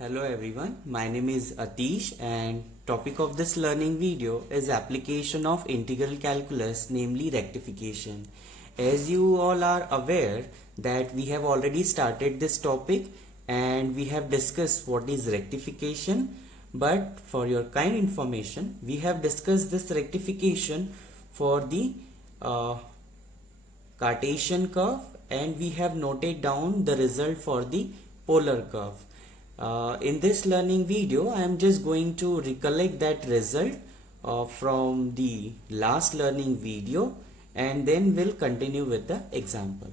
Hello everyone, my name is Atish and topic of this learning video is application of integral calculus, namely rectification. As you all are aware that we have already started this topic and we have discussed what is rectification, but for your kind information we have discussed this rectification for the uh, Cartesian curve and we have noted down the result for the polar curve. In this learning video, I am just going to recollect that result from the last learning video and then we'll continue with the example.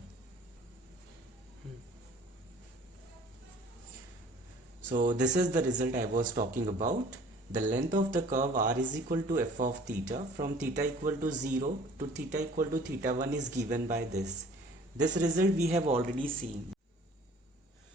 So this is the result I was talking about. The length of the curve r is equal to f of theta from theta equal to 0 to theta equal to theta 1 is given by this. This result we have already seen.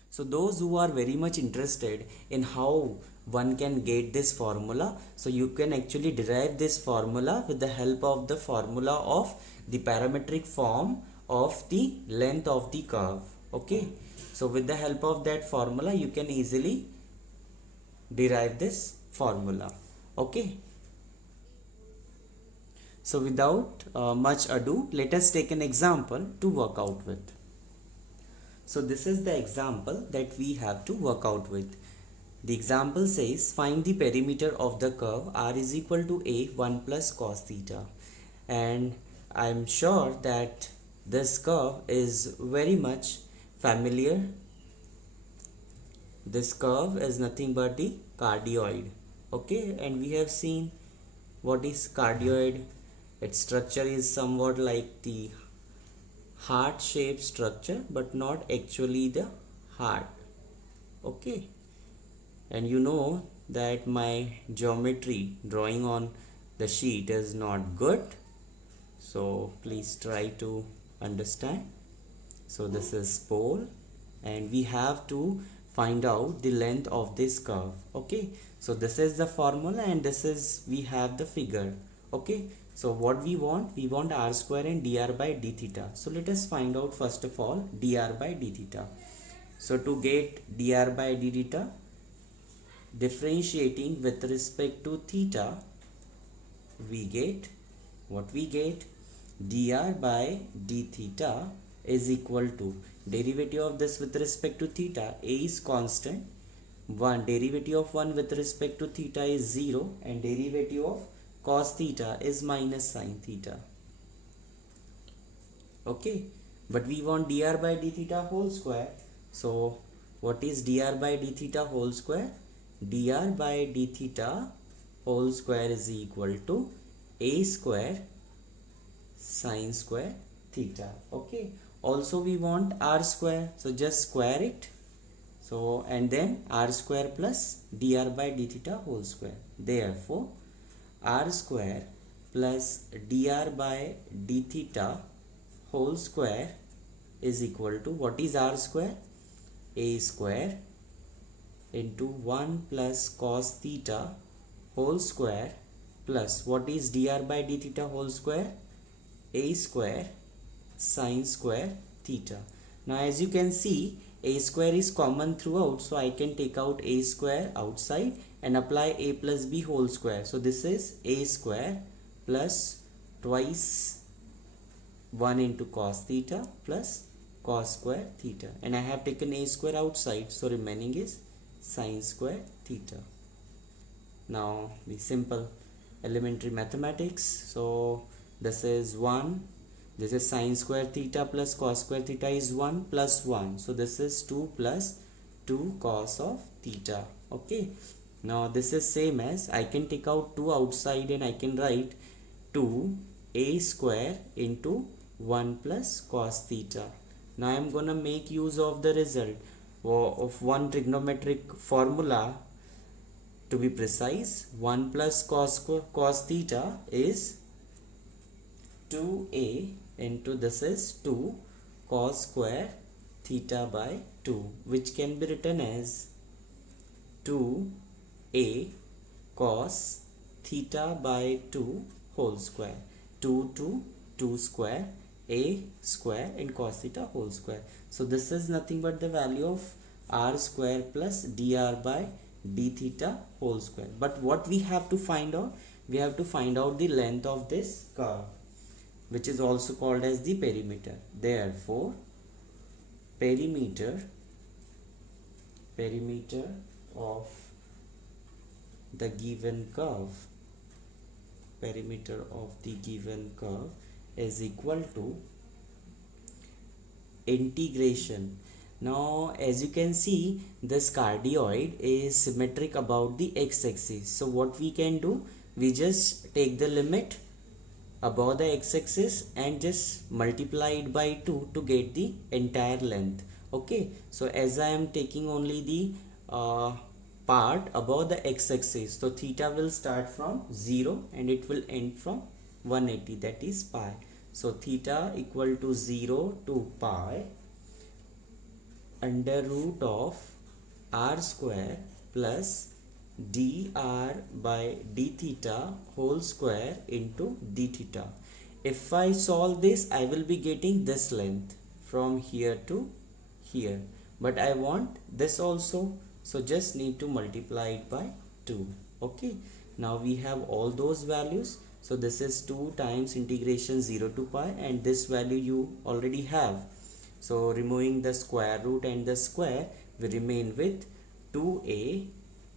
So those who are very much interested in how one can get this formula, so you can actually derive this formula with the help of the formula of the parametric form of the length of the curve. Okay, so with the help of that formula you can easily derive this formula. Okay, so without much ado, let us take an example to work out with. So this is the example that we have to work out with. The example says find the perimeter of the curve r is equal to a 1 plus cos theta, and I am sure that this curve is very much familiar. This curve is nothing but the cardioid. Okay, and we have seen what is cardioid. Its structure is somewhat like the heart shaped structure but not actually the heart. Okay, and you know that my geometry drawing on the sheet is not good, so please try to understand. So this is pole and we have to find out the length of this curve. Okay, so this is the formula and this is we have the figure. Okay, so what we want r square and dr by d theta. So let us find out first of all dr by d theta. So to get dr by d theta, differentiating with respect to theta, we get what we get. Dr by d theta is equal to derivative of this with respect to theta, a is constant, 1 derivative of 1 with respect to theta is 0 and derivative of cos theta is minus sin theta. Okay, but we want dr by d theta whole square. So what is dr by d theta whole square? Dr by d theta whole square is equal to a square sin square theta. Okay, also we want r square, so just square it. So and then r square plus dr by d theta whole square. Therefore r square plus dr by d theta whole square is equal to, what is r square? A square into 1 plus cos theta whole square plus, what is dr by d theta whole square? A square sin square theta. Now as you can see, a square is common throughout, so I can take out a square outside and apply a plus b whole square. So this is a square plus twice 1 into cos theta plus cos square theta, and I have taken a square outside, so remaining is sin square theta. Now the simple elementary mathematics. So this is 1, this is sin square theta plus cos square theta is 1 plus 1, so this is 2 plus 2 cos of theta. Okay, now this is same as, I can take out 2 outside and I can write 2 a square into 1 plus cos theta. Now I am gonna make use of the result of one trigonometric formula. To be precise, 1 plus cos theta is 2a into, this is 2 cos square theta by 2, which can be written as 2a cos theta by 2 whole square. 2 square, a square and cos theta whole square. So this is nothing but the value of r square plus dr by d theta whole square. But what we have to find out? We have to find out the length of this curve, which is also called as the perimeter. Therefore, perimeter of the given curve, perimeter of the given curve is equal to integration. Now as you can see, this cardioid is symmetric about the x-axis. So what we can do, we just take the limit above the x-axis and just multiply it by 2 to get the entire length. Okay, so as I am taking only the part above the x-axis, so theta will start from 0 and it will end from 180, that is pi. So theta equal to 0 to pi under root of r square plus dr by d theta whole square into d theta. If I solve this, I will be getting this length from here to here, but I want this also, so just need to multiply it by 2. Okay, now we have all those values. So this is 2 times integration 0 to pi, and this value you already have. So removing the square root and the square, we remain with 2a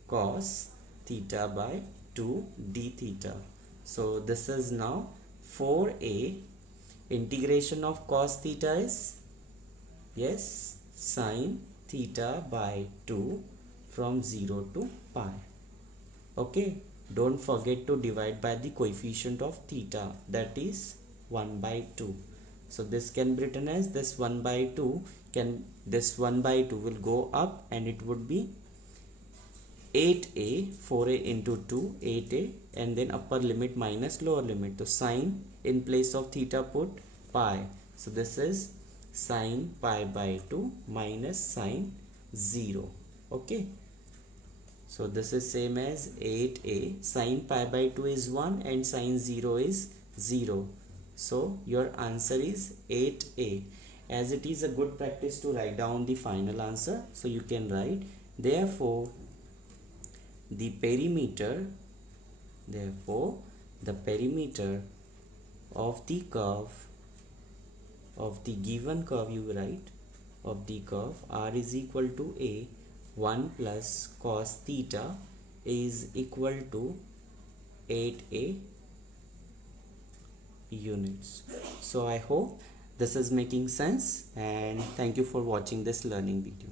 cos theta by 2 d theta. So this is now 4a. Integration of cos theta is, yes, sin theta by 2 from 0 to pi. Okay, don't forget to divide by the coefficient of theta, that is 1 by 2. So this can be written as this 1 by 2 this 1 by 2 will go up and it would be 8a, 4a into 2, 8a, and then upper limit minus lower limit. So sine in place of theta put pi. So this is sine pi by 2 minus sine 0. Okay. So this is same as 8a. Sine pi by 2 is 1 and sine 0 is 0. So your answer is 8a. As it is a good practice to write down the final answer, so you can write, therefore the perimeter of the curve, of the given curve, you write, of the curve r is equal to a, 1 plus cos theta is equal to 8a units. So I hope this is making sense, and thank you for watching this learning video.